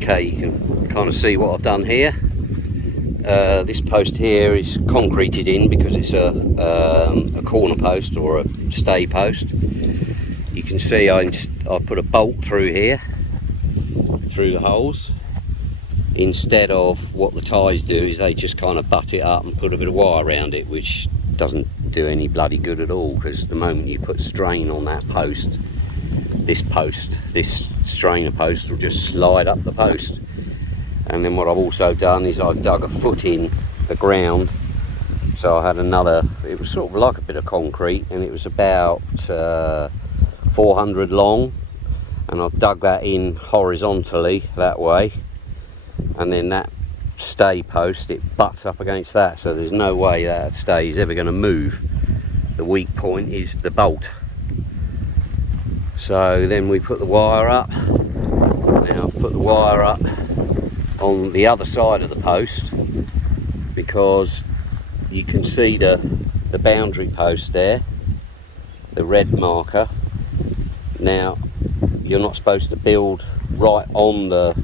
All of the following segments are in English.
Okay, you can kind of see what I've done here. This post here is concreted in because it's a corner post or a stay post. You can see I put a bolt through here, through the holes, instead of what the ties do is they just kind of butt it up and put a bit of wire around it, which doesn't do any bloody good at all, because the moment you put strain on that post, this strainer post will just slide up the post. And then what I've also done is I've dug a foot in the ground, so I had another, it was sort of like a bit of concrete, and it was about 400 long, and I've dug that in horizontally that way, and then that stay post, it butts up against that, so there's no way that stay is ever going to move. The weak point is the bolt. So then we put the wire up. Now I've put the wire up on the other side of the post, because you can see the boundary post there, the red marker. Now you're not supposed to build right on the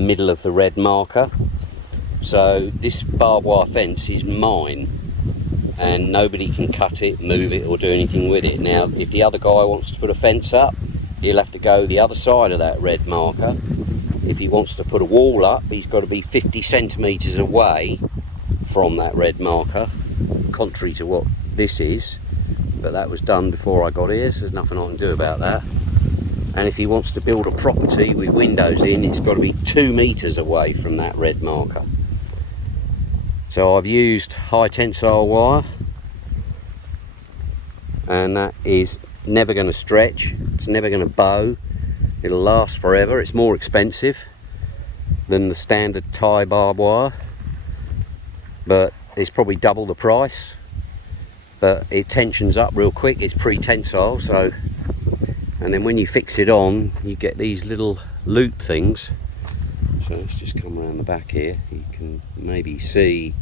middle of the red marker, so this barbed wire fence is mine and nobody can cut it, move it or do anything with it. Now if the other guy wants to put a fence up, he'll have to go the other side of that red marker. If he wants to put a wall up, he's got to be 50 centimetres away from that red marker, contrary to what this is, but that was done before I got here, so there's nothing I can do about that. And if he wants to build a property with windows in, it's got to be 2 metres away from that red marker. So I've used high tensile wire, and that is never going to stretch, it's never going to bow, it'll last forever. It's more expensive than the standard tie barbed wire, but it's probably double the price, but it tensions up real quick. It's pre-tensile, so, and then when you fix it on, you get these little loop things. So let's just come around the back here. You can maybe see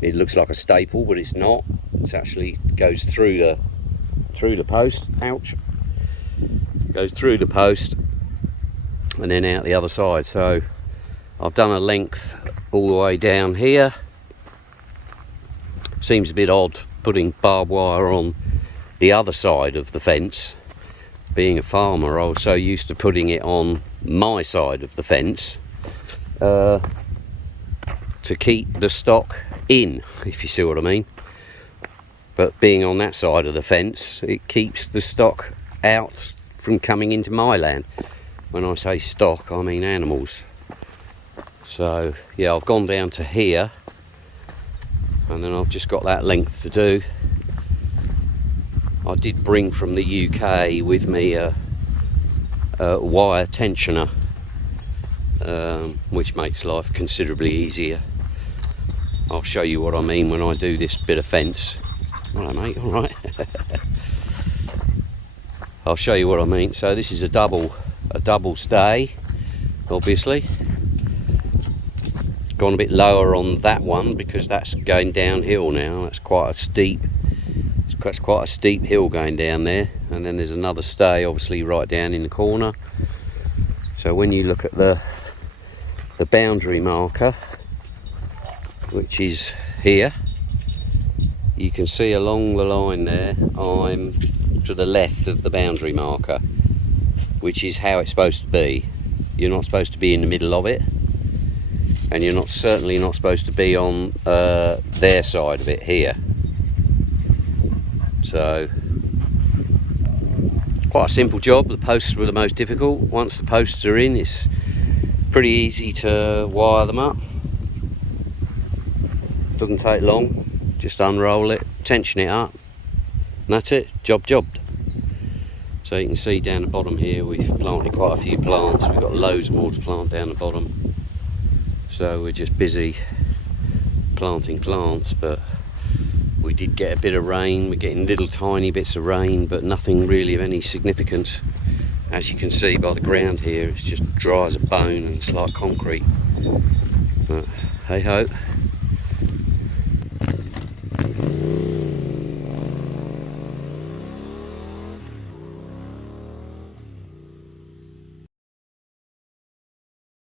it looks like a staple, but it's not. It actually goes through the post. Ouch! Goes through the post and then out the other side. So I've done a length all the way down here. Seems a bit odd putting barbed wire on the other side of the fence. Being a farmer, I was so used to putting it on my side of the fence to keep the stock in, if you see what I mean. But being on that side of the fence, it keeps the stock out from coming into my land. When I say stock, I mean animals. So yeah, I've gone down to here, and then I've just got that length to do. I did bring from the UK with me a wire tensioner, which makes life considerably easier. I'll show you what I mean when I do this bit of fence. Hello mate, alright. I'll show you what I mean. So this is a double stay, obviously. Gone a bit lower on that one because that's going downhill now. That's quite a steep hill going down there, and then there's another stay obviously right down in the corner. So when you look at the boundary marker, which is here, you can see along the line there I'm to the left of the boundary marker, which is how it's supposed to be. You're not supposed to be in the middle of it, and you're certainly not supposed to be on their side of it here. So quite a simple job. The posts were the most difficult. Once the posts are in, it's pretty easy to wire them up. Doesn't take long. Just unroll it, tension it up, and that's it. Jobbed. So you can see down the bottom here we've planted quite a few plants. We've got loads more to plant down the bottom. So we're just busy planting plants, but we did get a bit of rain. We're getting little tiny bits of rain, but nothing really of any significance. As you can see by the ground here, it's just dry as a bone and it's like concrete. But hey ho.